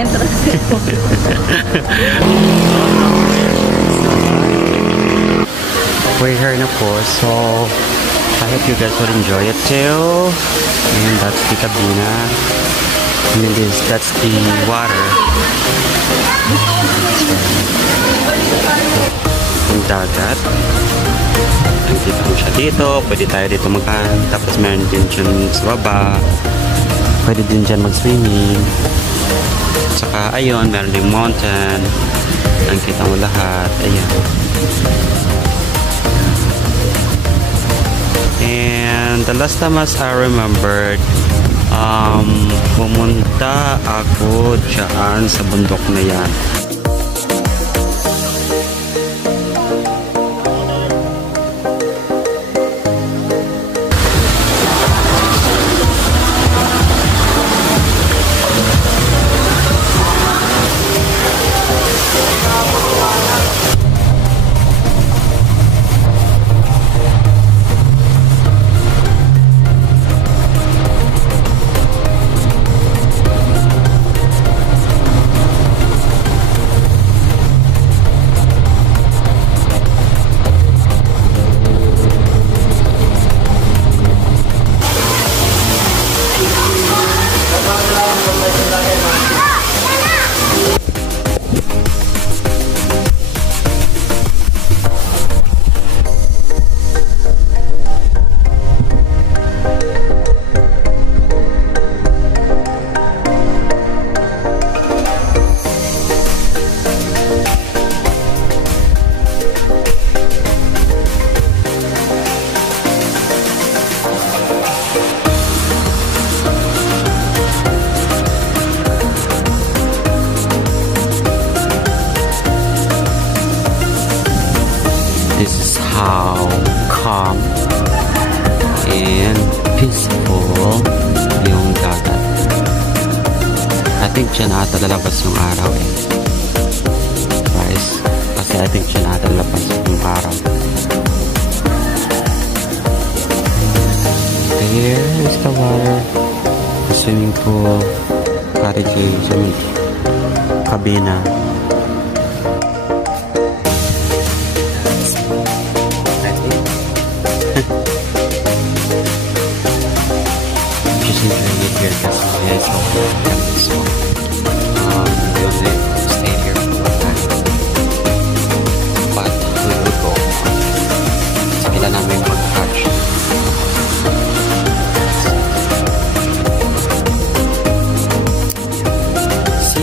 entrance. We're here na po, so I hope you guys will enjoy it too. And that's the cabina. And then that's the water. Yung dagat. Nakikita mo siya dito. Pwede tayo dito makan. Tapos meron din dyan sa baba. Pwede din dyan mag-swimming. Tsaka ayun, meron din mountain. Nakikita mo lahat. Ayan. And the last time as I remembered, pumunta ako dyan sa bundok na yan. This is how calm and peaceful yung dagat. I think dyan ata lalabas yung araw eh. Guys, kasi I think dyan ata lalabas yung araw. There is the water, the swimming pool, cottages, and cabina. Just enjoying it here kasi